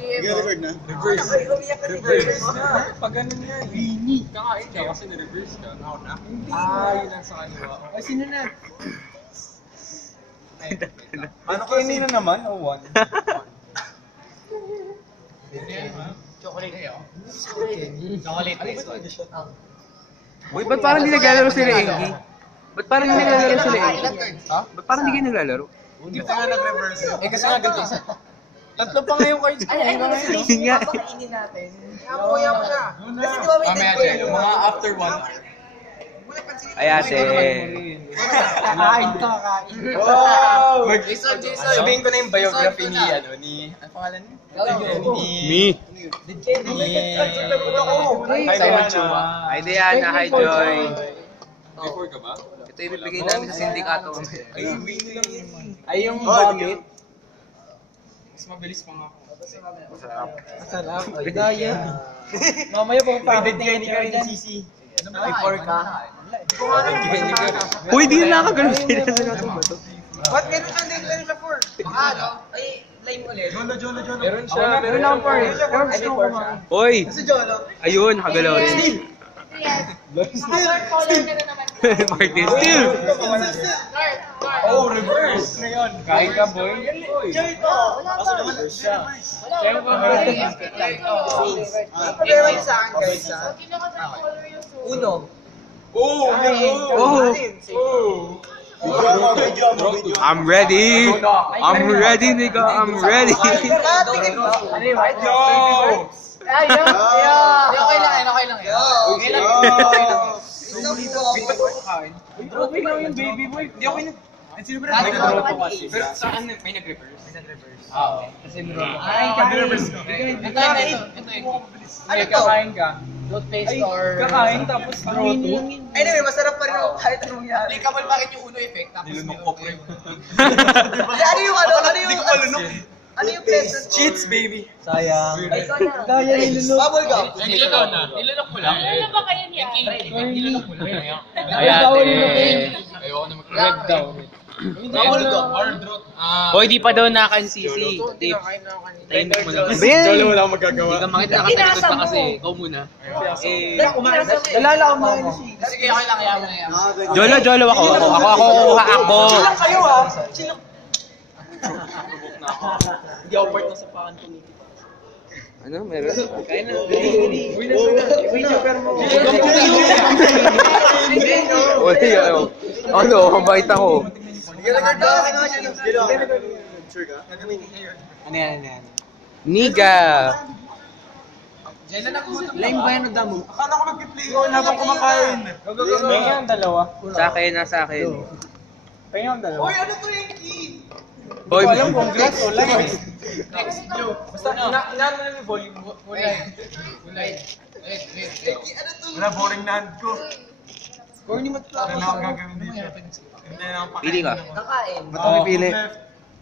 record na. Reverse. Reverse na. Pag ganun yan. Rini. Kakain ka kasi na-reverse ka. Ako na? Yun lang sa kanila. Ay, sino na? Ano kasi na naman? O one? Chocolate. Chocolate. Uy, ba't parang hindi naglalaro sila Engie? Ba't parang hindi naglalaro sila Engie? Ha? Ba't parang hindi kayo naglalaro? Hindi pa nga nag-reverse. Kasi nga ganito isa. Tatlo pa ngayon kayo. Ay, Hindi nga. Pakainin natin. Yamu mo siya. Kasi di ba may Mamaya dead tayo. Mga after 1 hour. Ay, ate. Kakain to, kakain. Wow! Jason. Sabihin ko na yung biography ni, ang pangalan niya? Me. Hi, Diana. Hi, Diana. Hi, Joy. Before ka ba? Ito yung ibibigay namin sa sindikato. Ay, yung vomit. Mas mabilis pa nga ako. Masarap. Ay, daya. Mamaya pang Dedicate ka rin Sisi. Before ka. Uy, di na nakagano sila sa natin ba ito? Ba't ganun siya din lang siya for? Ano? Ay, lime ulit. Jolo. Meron siya. Meron akong for. Pero gusto ko kumain. Uy! Si Jolo. Ayun, nakagalaw rin. Martin Steel! Oh, reverse! Ngayon, kain ka, boy. Joy to. Kaso naman, siya. Sa'yo ka, Pero yung sa akin, guys, ha? Uno. Oh! Oh! I'm ready! I'm ready, nigga! I'm ready! Tingin mo. Ano yung white? Yo! Ayun! Okay lang yan. Okay lang. Okay lang yung baby boy. Hindi ako yung... Sino ba Ay, nag-reverse ay, kasi? Pero saan may nag-reverse? Oo. Kasi nag-reverse. Ay, Nag-reverse ka. Ito. Hindi, kakain ka. Toothpaste Ay, or... kakain tapos draw to. Anyway, masarap pa rin ako kahit anong mangyari. Applicable bakit yung uno effect? Tapos Nilunok ko pre. Ano yung ano yung present? Cheats, baby. Sayang. Ay, kaya nilunok. Bubble gum. Nilunok na. Nilunok mo lang. Ano ba kayo niya? Nilunok mo lang. Ay, ate. Ayoko na mag-red daw. Bubble gum. Or draw. Hoy, di pa daw nakansisi. Tahimik mo lang. Jolo, wala akong magagawa. Hindi ka makita nakatalikod ka kasi. Ikaw muna. Nalala ko mga yun. Sige, okay lang. Ayaw. Jolo ako. Ako. Kayo ah. Hindi ako part ng sapakan ko ni Ano, meron? Kain na. Uwi na sila. Uwi na pero mo. Ano, mabait ako. Sure ka? Ano yan? Niga. Lime ba yan o damo? Akala ko nag-play ko habang kumakain. Pengen dalawa. Sa akin, nasa akin. Pengen dalawa. Uy, ano to yung key? Hoy, Alam kung glass o lime. Next, blue. Basta inaano na yung volume. Wait. Ano to? Wala, boring na hand ko. Corny mo to. Wala na akong gagawin dito. Hindi na akong pili ka. Kakain. Ba't ako pipili?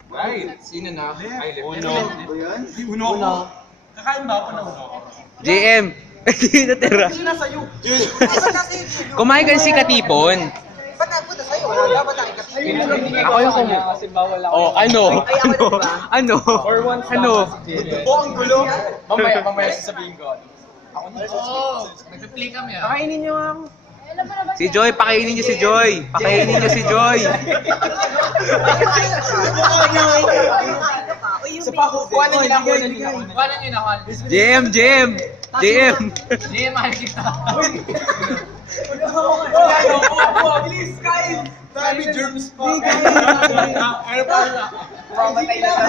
Right. Sino na? Ay, left. Uno. Uno ako. Kakain ba ako na uno? JM. Hindi natira. Sino nasa iyo? Ba't nasa YouTube? Kumain ka si Katipon. Ba't napunta sa'yo? Dapat nakikita. Ako yung kanya kasi bawal ako. Oh, ano? Ano? For once Ano? Oh, ang gulo. Mamaya sasabihin ko. Ako na. Nag-play kami ah. Pakainin niyo ako. Si Joy, pakainin niyo si Joy. Pakainin niyo si Joy. Sa kuha na niyo na ako. Kuha nyo na, Juan. JM. Hindi, mahal kita. Please, kain. Sabi, germs pa. Ano pa? Mamatay na to.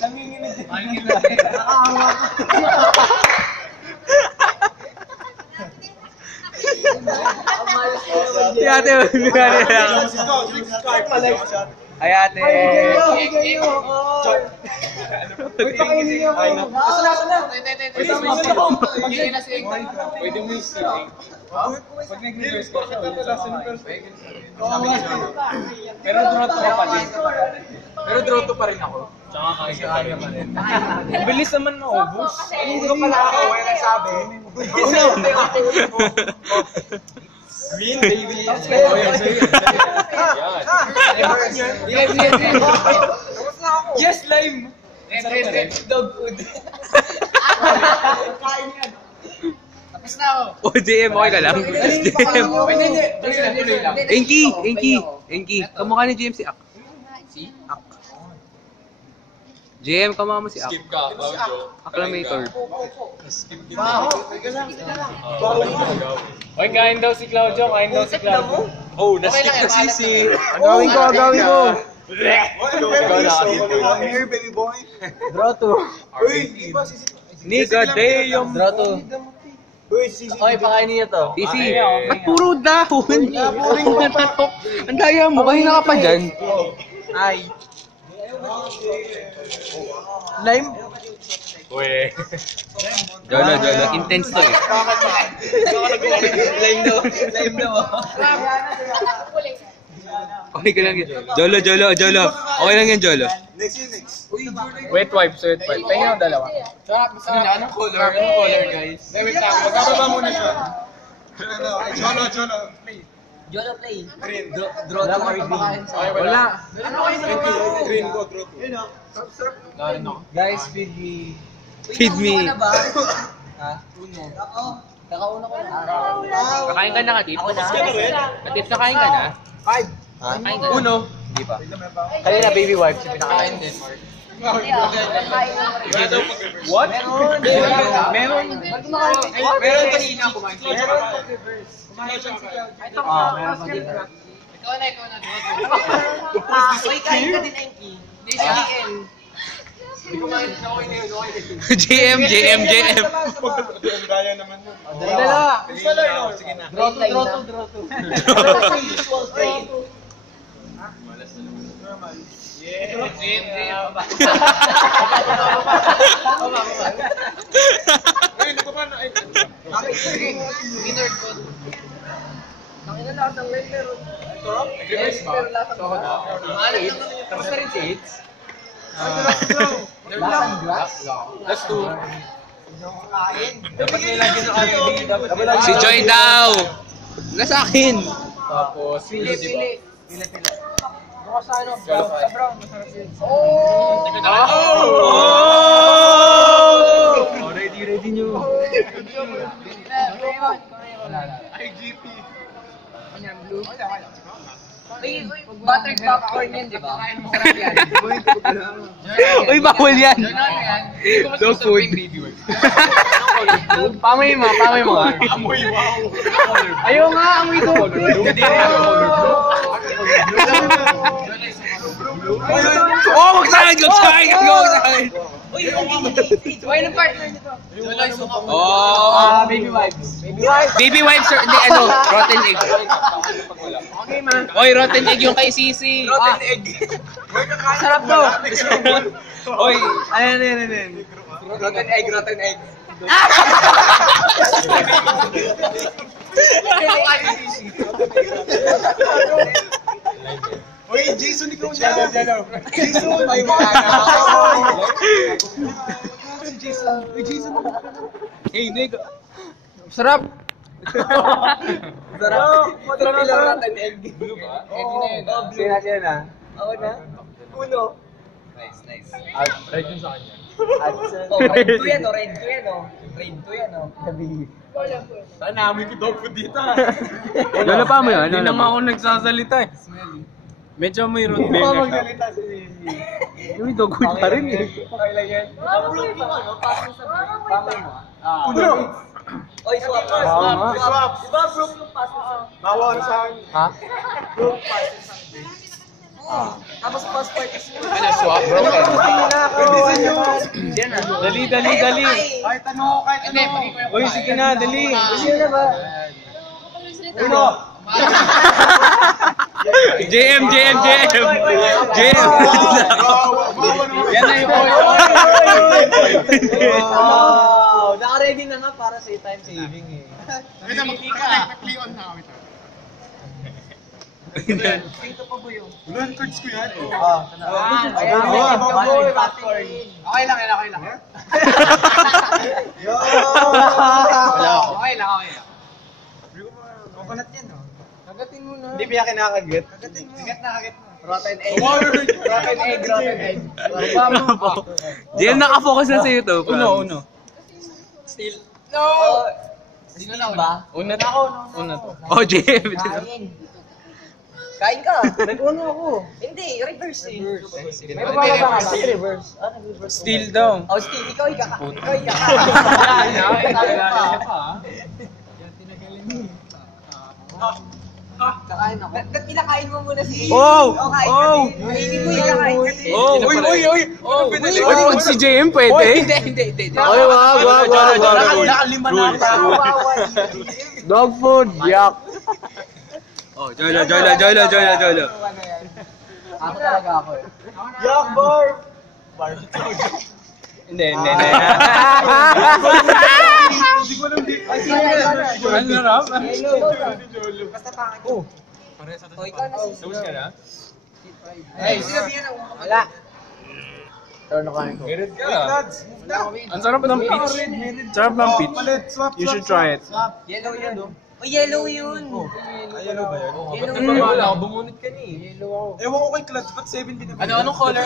Nanginginig. Mahal kita. Si ate, ay ate. Pakainin niyo ako. Nasa na? Hindi na si Pwede mo yung singing. Pag nag-reverse ko siya, pero draw to pa din. Pero draw to pa rin ako. Tsaka kaya pa rin. Ang bilis naman maubos. Hindi ko pala ako. Wala nagsabi. Green, baby. Oh, yan. Tapos na ako. Yes, lime. Dog food. Tapos na ako. Oh, JM, okay ka lang? JM. Enki. Kamukha ni JM si Ak. Ak. JM, kamukha mo si Ak. Skip ka, Claudio. Acclamator. Oy, kain daw si Claudio, kain daw si Claudio. Oh, Okay lang yan, sisi. Agawin ko. Here, baby boy. Draw to. Nigga, damn. Draw to. Okay, pakain niyo to. Easy. Ba't puro dahon? Ang daya mo, kahina ka pa dyan. Ay. Lime? Uy. Jolo. Intense to eh. Lime daw. Okay ka lang yan. Jolo. Okay lang yan, Jolo. Next. Wet wipes. Tingnan ang dalawa. Anong color, guys? Wait lang, magkababa muna siya. Jolo. Jolo play. Green. Draw to or green. Wala. Green go, draw to. Guys, feed me. Feed me. Uno ka na ba? Ha? Uno. Kakauna ko na. Kakain ka na, Katip? Ako na. Katip, kakain ka na? Five. Kakain ka na? Uno. Hindi pa. Kanina baby wipes. Pinakain din. What? Meron. Meron kanina kumain. Ikaw na. Uy, kain ka din, Enki. Hindi siya DL. JM. Gaya naman nun. Dala. Sige na. Draw to. Jim. Ay, nagpapa na. Winner ko. Nag-reverse ka? Tapos na rin si Hits? Lasang grass. Last two. Dapat nilagyan sa kanila. Si Joy daw! Nasa akin! Tapos, Pili. Bukas sa ano? Sa brown. Oh! Ready nyo. IGP. Uy, buttered popcorn yan, di ba? Uy, bawal yan! Dog food. Pamoy mo. Amoy, wow. Ayaw nga, amoy ko. Oh, wag sa akin! Uy, ng partner nito. Oh, Baby wipes. baby wipes or hindi, rotten egg. Okay, man. Oy, rotten egg yung kay Sisi. Rotten egg. Sarap to. Oy, Ayan. Rotten egg. Uy, Jason, ikaw siya. Jason, may mga Jason. hey, nigga. Sarap. Rotten egg. Sino na? Ako na? Uno. Nice. Right yun sa kanya. Red 2 yan, Sabi. Sana amoy ko dog food dito. Lolo pa mo yun? Hindi naman ako nagsasalita eh. Medyo may root beer na siya. Yung dog food pa rin eh. Okay lang yan. Approve mo, ano? Pass mo sa break. Uno. Oy, swap. Swap. Diba, approve yung pass mo sa... Bawal sa akin. Ha? Approve pass mo sa break. Tapos pass parties mo. Ano, swap? Broken. Dali. Ay, tanong ko kahit Hindi, ano. magiging ko yung Uy, sige na, dali. Sino na ba? Uno. JM. Yan na yung Wow! Naka-ready na nga para sa time saving eh. Ay, na mag-play on na kami. Ito pa po yung... Wala, cards ko yan. Okay lang. Okay lang. Coconut yan, no? Hindi pa kinakagat. Sigat na. Rotten egg. Rotten egg, rotten egg. JM, nakafocus na sa'yo to. Uno. No! Sino na ba? Una to. Oh, JM. Kain. Kain ka. Nag-uno ako. Hindi, reverse eh. May bababa ka ba? Reverse. Reverse. Steal daw. Oh, Steve, ikaw ikaka. Kakain ako. Ba't pinakain mo muna si... Oh! Kain ka Oh! din. Kainin mo yung kakain ka din. Oh! Uy! Uy, pag si JM pwede? Hindi. Oy, wag. Nakalima na ako. Dog food, yak. Oh, Jolo. Ako talaga ako eh. Yak, bar! Hindi. Hindi ko alam di. Ang sarap. Basta pangit. Oh, ikaw na si... Tapos ka na? Ay, sinabihan ako. Wala. Meron ka. Lads, Ang sarap ng peach. Sarap ng peach. palit, swap. You should try it. Yellow yun. Oh, yellow yun. Ay, ano ba yun? Yellow Wala, bumunot ka ni. Ewan ko kay Clads, ba't 7 din naman? Anong color?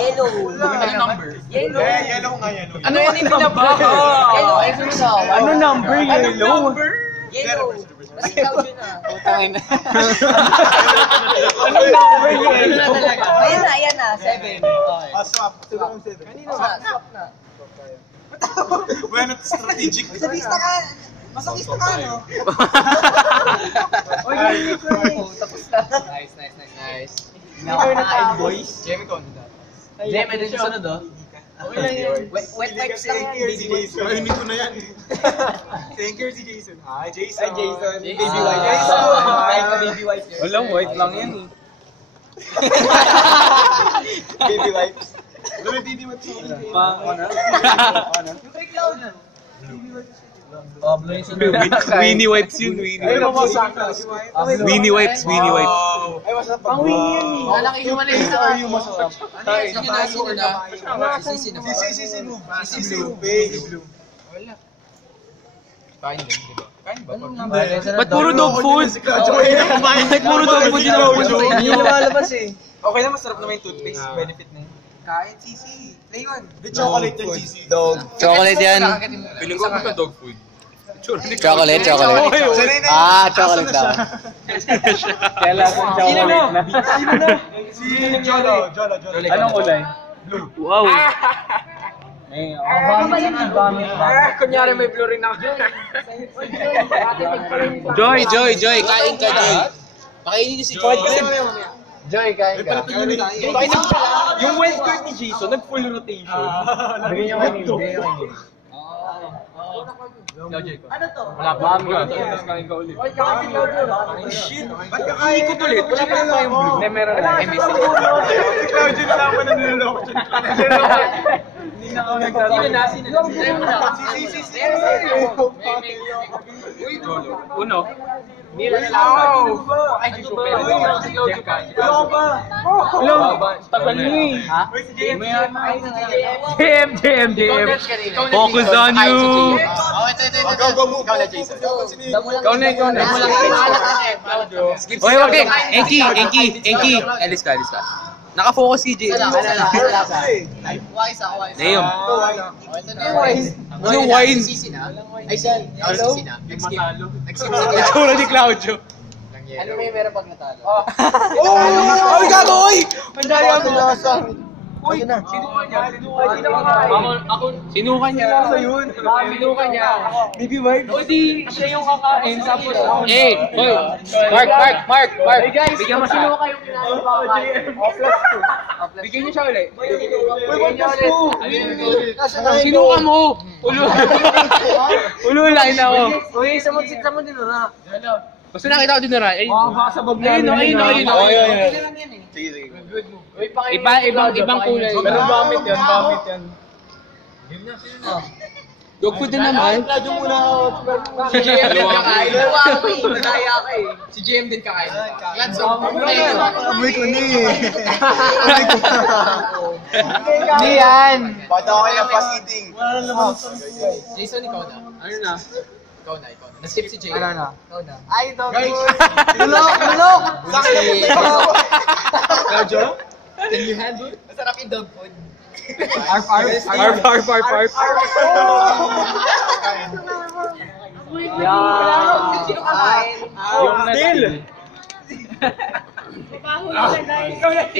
Yellow. Anong number? Yellow. Yellow nga, yellow. Ano yan yung binaba? Yellow. Every now. Ano number yellow? Yellow. Basta ikaw yun ah. Putangin na. Ano number yellow? Ayan na. 7. Swap. Siguro 7. Swap na. Bueno, strategic. Masakista ka. Masakista ka, no? Tapos na. Nice. Ikaw na tayo, boys. Jamie, ikaw na dapat. Jem, ano yung sunod, oh? Okay lang yan. Wet wipes lang yan. Si Jason. Ay, hindi ko na yan. Thank you si Jason. Hi, Jason. Baby Ah. wipes. Jason. Ay, ka baby wipes. Walang white lang yan eh. Baby wipes. Ano yung Didi What's up? Winnie wipes yun, Winnie wipes. Pang Winnie yan eh. Malaki yung mali sa Sino na? Si Blue. Kain din, di ba? Kain ba? Ba't puro dog food? Ba't puro dog food yun ako? Hindi lumalabas eh. Okay na, masarap naman yung toothpaste. Benefit na yun. Kain, sisi. Laywan. The chocolate yan, GC. Chocolate yan. Feeling ko ba dog food? Chocolate. Chocolate daw. Kailan sa chocolate na? Si Jolo. Anong kulay? Wow. Kunyari may blue rin ako. Joy. Kain ka, Joy. Pakainin niyo si Joy. Joy, kain ka. Yung wild card ni Jason, nag-full rotation. Bigyan niyo kainin. Ano to? Wala pa. Tapos kain ka ulit. Shit. Ba't kakain ko ulit? Wala pa tayong blue. Hindi, meron lang. Si Claudio na lang ako naniloloko. Hindi na ako nagsasabi. Si. Uno. Nila nila ako. Ay, super. Jeff ka. Wala ko pa. Hello. Tagal niyo eh. Ha? JM. Focus on you. Ikaw na, Jason. Ikaw na. Oy, wag eh. Enki. Alis ka. Nakafocus si JM. Wise ako, wise. Damn. Ito na yung wise. Ano wine? Sisi na? Ay, siya. Sisi na. Nag-skip si Claudio. Itsura ni Claudio. Ano may meron pag natalo? Ay, gago, oy! Ang daya mo na sa akin. Uy, Sinukan niya. sinukan niya. Sinukan niya. Baby wife. O di siya yung kakain. Tapos ako. Eh, hoy. Mark. Hey guys, Bigyan mo siya. sinukan yung kinakain. Bigyan niyo siya ulit. Bigyan niyo ulit. Sinukan mo. Ululain ako. Uy, sa mo din na. Basta nakita ko din na rin. Baka sa bag Ayun. Sige. Ibang kulay. Pero gamit yan. Dog food din naman. Si JM din kakain. Madaya ka eh. Si JM din kakain. Let's go. Amoy ko ni. Hindi yan. Bata ko yung fast eating. Jason, ikaw na. Ano na? Ikaw na. Nasip si Jay. Ano na? Ikaw na. Ay, dog. Guys! Lulok! Claudio? Can you handle? Masarap yung dog food. Arf. Sino kakain? Yung still.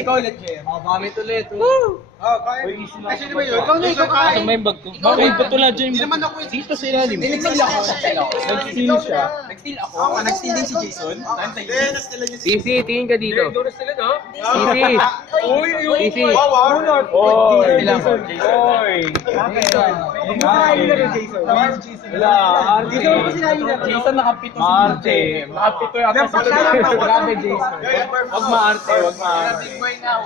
Ikaw ulit, Jay. Gamit ulit. Oh, kain. Actually ba yun? Ikaw na, ikaw kain. May bag ko. Bakit ba't wala dyan? Hindi naman ako Dito sa ilalim. Nag-steal ako. Nag-steal siya. Nag-steal ako. Nag-steal din si Jason. Hindi, na-stealan niya si Sisi, tingin ka dito. sila, no? Sisi. Sisi. Oy! Jason. Oy! Jason nakapito si Marte. Nakapito yung atas. Grabe, Jason. Wag maarte, wag maarte. Big boy now.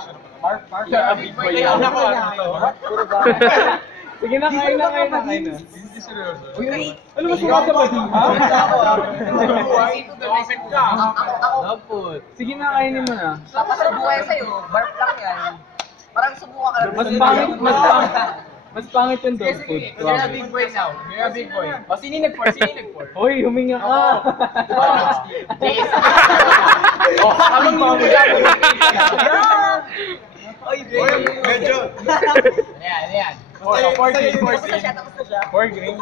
Big boy yan. Sige na, kain na. Ano mas mukha ka ba? Ako. Sige na, kainin mo na. Papasubukan sa'yo. Barf lang yan. Parang subukan ka lang. Mas pangit yung dog food. You're a big boy now. You're a big boy. O, sino yung nag-pour? Hoy, huminga ka. Jason. O, habang mamula mo. Oy, Medyo. Ayan. Four green. Tapos na siya. Four green.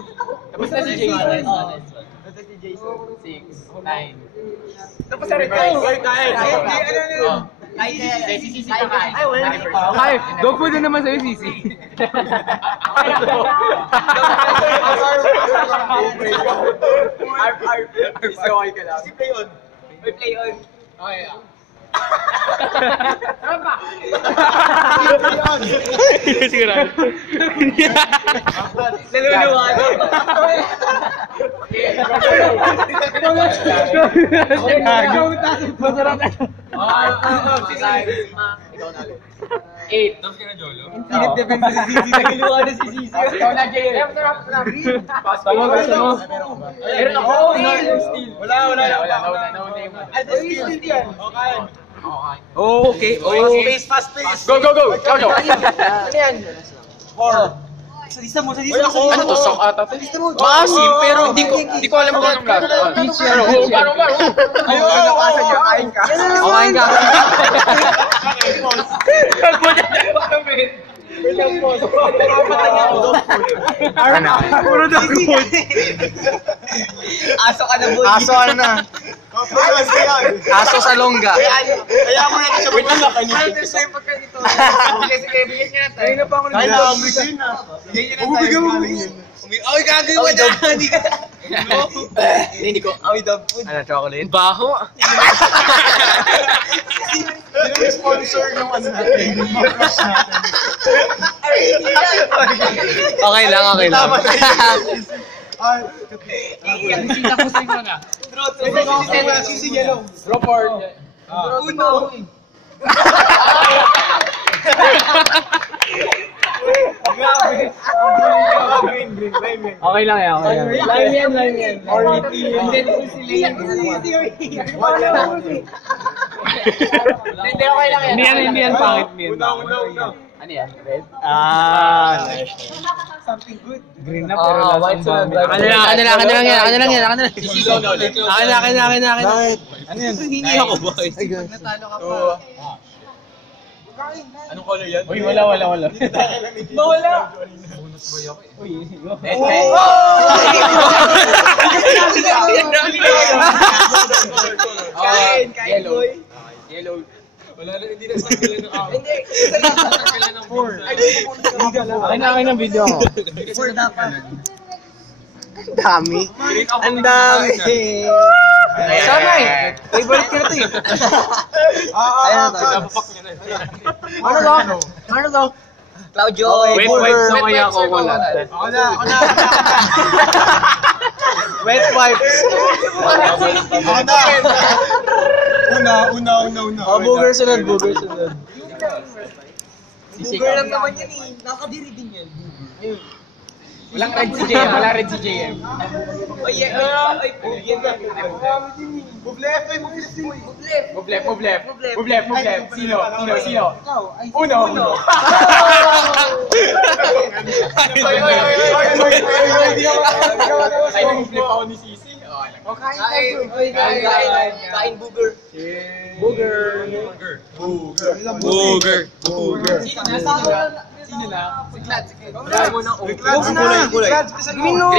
Tapos na si Jason. Ito si Jason. 6, 9. Tapos na rin. Kain. Si Sisi pa kain. Ay, wala. Ay, dog food na naman sa'yo, Sisi. Si Play on. May play on. Okay. Sigurado. Masarap. Ikaw na ulit. 8. Tapos ka na, Jolo? Philip Defense si Sisi. Nagiluwa na si Sisi. Ikaw na, Jay. Tama ba sa mo? Meron ako. Wala. Nauna yung Ay, steal yan. O, kain. Oh, okay. Fast pace. Go. Jojo. Ano yan? 4. Sa mo. Ano to? Sok ata. Maasim, pero hindi ko alam kung anong lasa. Paano ba? Ayun, kain ka. Kumain ka. Puro dog food. Aso ka na, boy. Aso ano na? Aso sa longga. Kaya mo na siya. Wait lang, Gusto yung pagkanito. Sige, bigyan nyo na tayo. Ayun na pa ako Kain na, amoy na. Bigyan mo. Ay, gagawin mo dyan. Hindi ko. Amoy dog food. Ano, chocolate? Baho. Sino yung sponsor ng ano natin? Mga crush natin. Okay lang. Tama na yun. Ay, Tapusin ko na. Sisi yellow. Report. Uno. Green. Okay lang yan. Lime yan. Hindi, okay lang yan. Hindi yan pangit. Una. Ano yan? Nice. Green na pero white lasang sunod. bambi. Ano lang yan. Sisigaw na ulit. Akin na. Ano yan? Hindi ako, boy. Natalo ka pa. Anong color yan? Uy, wala. Bawala. Kain, boy. Yellow. Wala na, hindi na sa kailan ng ako. Hindi, isa lang. Akin na video ko. Four dapat. Ang dami. Sana eh. Favorite ko na ito eh. Ayan na to. Ano to? Claudio. Wait, so kaya ako wala. Ako na. Wet wipes. Ako na. Una. Oh, booger sunod. Booger lang naman yan eh. Nakakadiri din yan. Walang red si JM. Wala red si JM. Oy, ay, yan na. Move left. Move left. Sino? Uno. Ay, nag-flip ako ni Sisi. Kain booger. Booger. Sino na? Si Klad. Kulay.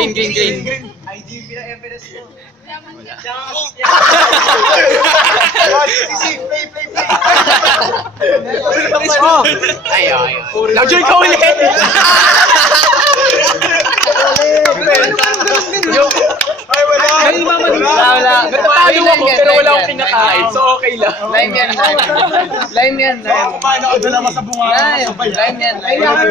Green. ID yung pina-evidence mo. Nag-join ka ulit! Wala. Natalo ako pero wala akong kinakain. So okay lang. Lime yan. Kumain ako doon naman sa bunga. Lime yan.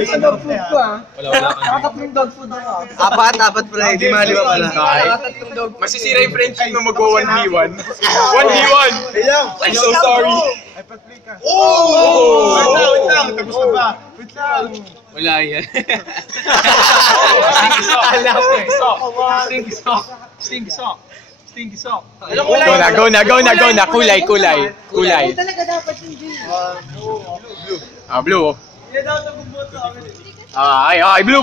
Sa dog food ko Wala. Nakatatlong dog food ako. Apat pala, hindi maliwa pala. Nakatatlong dog food. Masisira yung friendship na magwa-1v1. 1v1! I'm so sorry. Wait lang. Tapos na ba? Wait lang. Wala yan. Stinky sock. Go na. Kulay. Talaga dapat hindi. Blue. Hindi daw nag-vote sa amin. Ay, blue.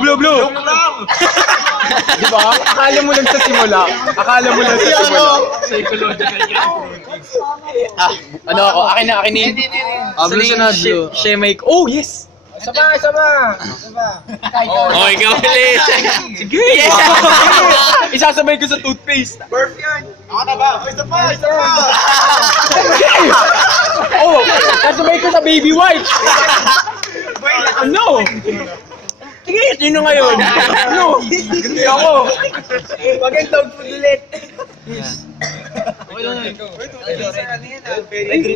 Di ba? Akala mo lang sa simula. Psychological yan. Ano ako? Akin na. Blue siya na blue. Siya may... Oh, yes! Sama. Oh, ikaw ulit. Sige! Isasabay ko sa toothpaste. Burf yan. Ako na ba? Isa pa. Oh, sasabay ko sa baby wipes. Ano? Sige, sino ngayon? Ano? Hindi ako. Wag yung dog food ulit.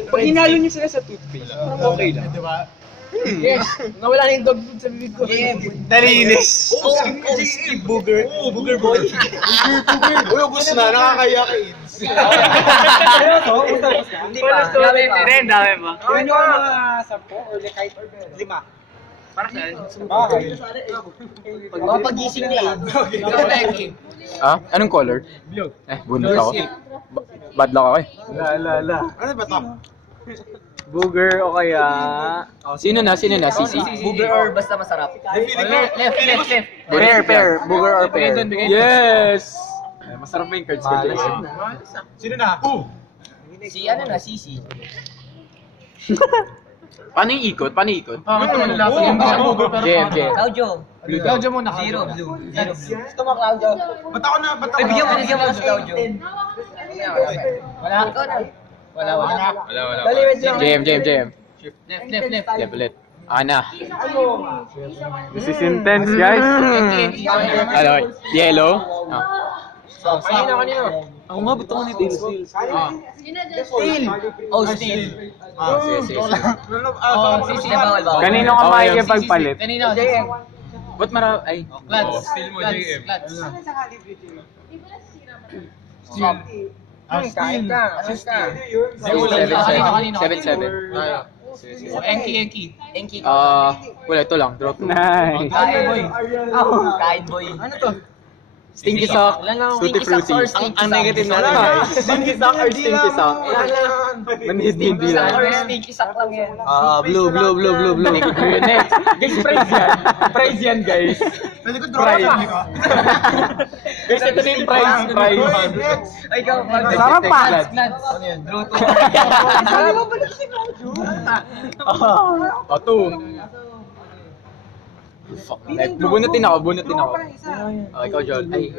Pag inalo niyo sila sa toothpaste, okay lang. Yes. Nawala na yung dog food sa bibig ko. Nalinis. Booger boy. Uy, gusto na. Nakakaya ka Hindi pa. Dami pa. Ano mga 10 or kahit 5? Para saan? Pag mapagising niya eh. Anong color? Blue. Bunot ako. Bad luck ako eh. Ano ba to? Booger o kaya... Sino na? Sisi? Booger or basta masarap. Left. Pair. Booger or pair. Yes! Masarap ba yung cards ko dyan? Sino na? Si ano na, Sisi. Paano yung ikot? Jem. Jem. Claudio. Claudio muna. Zero blue. Gusto mo Claudio? Ba't ako na? Bigyan mo si Claudio. Wala. Ikaw na. Wala. Dali, wait lang. Jem. Left. Left ulit. Ana. This is intense, guys. Ano? Yellow? Kanino? Ako nga, ba't ako ni Steel? Oh, Steel. Sisi na bawal. Kanino ka makikipagpalit? Kanino? JM. Ba't marami? Ay. Clads. Feel mo, JM. Kain ka. Assist ka. 7-7. Enki. Wala, ito lang. Draw 2. Nice. Kain boy. Ano to? Stinky sock. Tutti frutti. Ang negative na lang. Stinky sock or stinky sock? Hindi lang. Stinky sock lang yan. Blue. Next. Guys, prize yan, guys. Pwede ko draw ka. Guys, ito na yung prize. Ay, ikaw. Sarap pa. Ano yan? Draw to. Sarap pa pala si Claudio. Fuck. Bubunutin ako. Ikaw, John. Ay,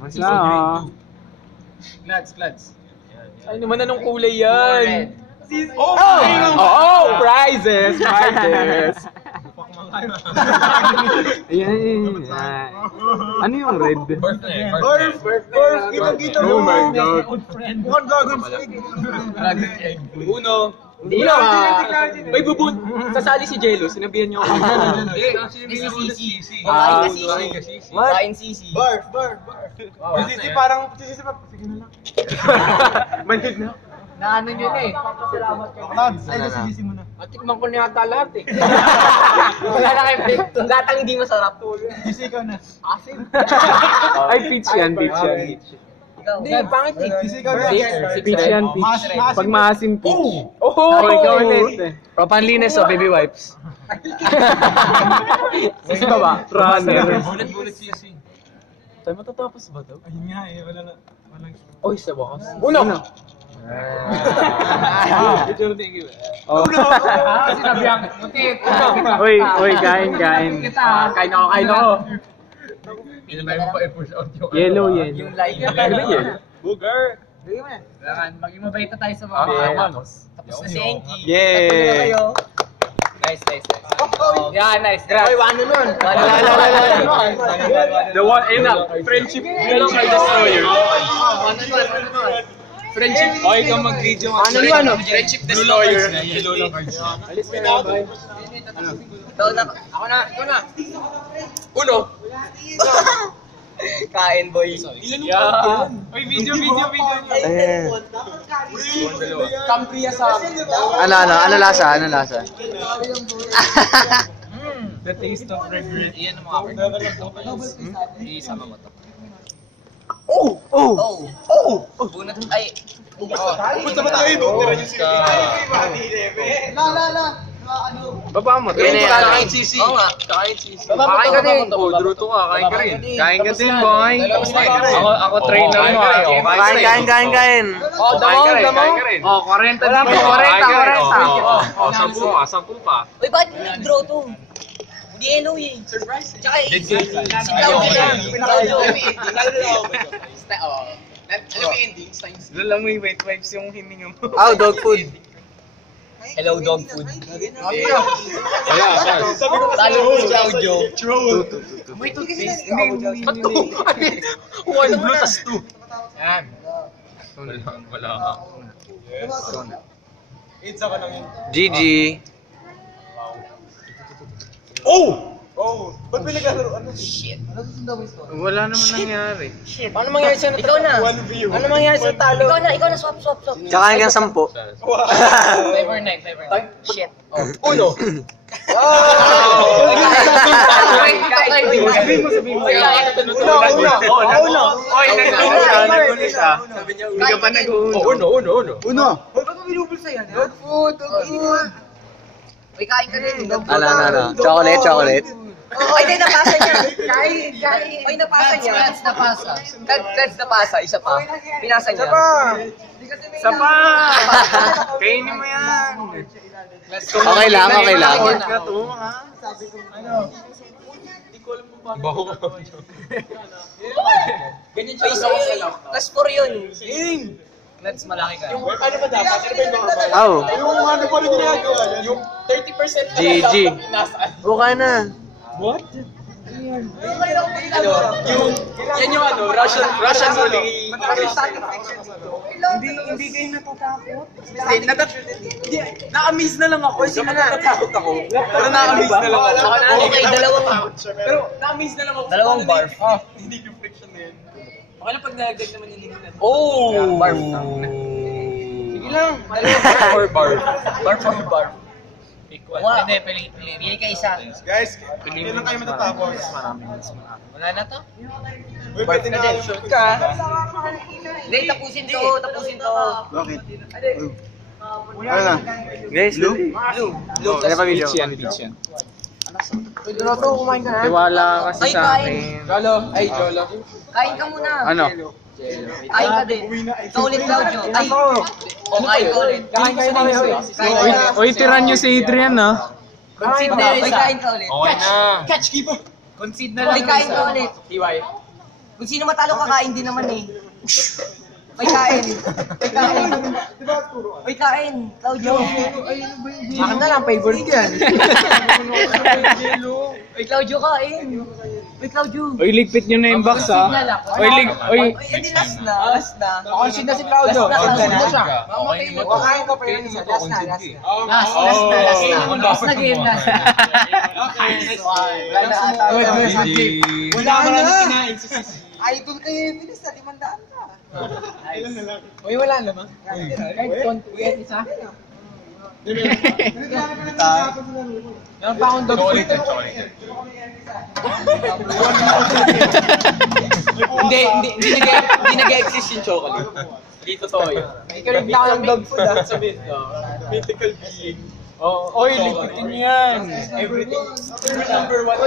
mas na. Clads. Ay, naman anong kulay yan? Oh! Prizes! Ayan. Ano yung red? Burf! Kita mo! Oh my God. Mukhang dragon's egg. Uno. May bubun. Sasali si Jello. Sinabihan niyo ako. Sisi. What? Kain Sisi. Burf! Sisi parang... Sisi pa. Sige na lang. Manhid na. Naano yun eh. Lads, ay si Sisi muna. Tikman ko na yata lahat eh. Wala na kayo pick. Kung gatang hindi masarap. Sisi ikaw na. Asin. Ay, peach yan. Hindi, pangit eh. Sisi ikaw na. Peach yan, peach. Pag maasim, peach. Oh! Ikaw ulit. Panlinis baby wipes. Sisi ba ba? Runner. Bulat Sisi. Tayo matatapos ba to? Ayun nga eh, wala na. Walang... Oy, sa wakas. Uno! Oh. Sinabihan, mutit. Uy, kain. Kain ako. Pinabay mo pa i-push out yung Yellow. Yung light. Yellow. Bugar. Maging mabait na tayo sa mga Vamos. Tapos na si Enki. Yay! Nice. Yeah, nice. Oy, ano nun? The one, ayun na, friendship destroyer. Friendship. Okay ka mag-video. Friendship destroyer. Alis ka na, bye. Ako na. Uno. Kain, boy. Yeah. Uy, video nyo. Ayan. Kampriya sa akin. Ano lasa? The taste of regret. Iyan ang mga friends. Isama mo to. Bunot. Ay. Punta ba tayo? Tira nyo si Baba mo. Kakain sisi. Oo nga. Kakain sisi. Kakain ka din. Druto ka. Kain ka rin. Kain ka din, boy. Ako trainer mo. Kain. Oh, damang. Oh, 40 Wala dito. pa, 40. Oh, 10 pa. Uy, bakit nag-draw to? Hindi ano eh. Surprise. Tsaka si Claudio lang. Claudio. Alam mo ending? Lala mo yung wet wipes yung hininga mo. Dog food. Hello, dog food. Talo mo si Claudio. One blue, tas 2. Yan. Wala ka. It's ako lang yun. GG. Oh! Ba't pinaglaro? Ano? Shit. Wala naman nangyari. Shit. Paano mangyari sa'yo? Ikaw na. One view. Ano mangyari sa'yo talo? Ikaw na. Swap. Kakain ka 10. Flavor 9. Shit. Uno. Sabihin mo. Uno. Oy, nagulo siya. Hindi ka pa nag-uuno. Uno. Dog food. Uy, kain ka din. Ano. Chocolate. Ay, hindi, napasa niya. Kain. Ay, napasa niya. That's napasa. Isa pa. Pinasa niya. Isa pa! Kainin mo yan. Okay lang. Baho ka. Ganyan siya. Plus 4 yun. Let's malaki ka. Ano ba dapat? Ano ba yung mga Oh. Yung ano pa rin ginagawa niya? Yung 30% na GG. nasaan. Okay na. What? Yan yung ano, Russian rolling. Hindi kayo natatakot. Na-amaze na lang ako. Kasi natatakot ako. Pero na-amaze na lang ako. Okay, dalawang. Pero na-amaze na lang ako. Dalawang barf. Hindi yung friction na yun. Okay lang pag nalagdag naman yung lingin natin. Oh! Barf. Sige lang. Barf or barf? Barf or barf? Wow. Hindi, Pili ka isa. Guys, kailan kayo matatapos? Wala na to? Uy, pwede na kayo. Shoot ka. Hindi, tapusin to. Bakit? Ano na? Guys, Blue? Ano pa video? Peach yan. Tiwala kasi Ay, sa kain. akin. Jolo. Kain ka muna. Ano? Kain ka din. Ikaw ulit, Claudio. Ay. O, kain ka ulit. Kain kayo na yun. Uy, tiran nyo si Adrian, ha? Concede na. Ay, kain ka ulit. Okay na. Catch keeper! Concede na lang. Ay, kain ka ulit. TY. Kung sino matalo kakain din naman eh. May kain. May kain. Claudio. Akin na lang, favorite yan. May Claudio kain. May Claudio. Uy, ligpit nyo na yung box, ha? Uy, Uy, hindi last na. Concede na si Claudio. Last na siya. Kakain ka pa yun isa. Last na. Last na game. Wala ka na kinain. Idol kayo yung bilis na 500 ka. Ilan na lang? Uy, wala naman. Kahit konti isa. Meron pa akong dog food. Hindi nag-exist yung chocolate. Dito to yun. Ikaw lang ng dog food ah. Sabihin ko. Mythical being. Oy, lipitin yan. Everything. Number 1.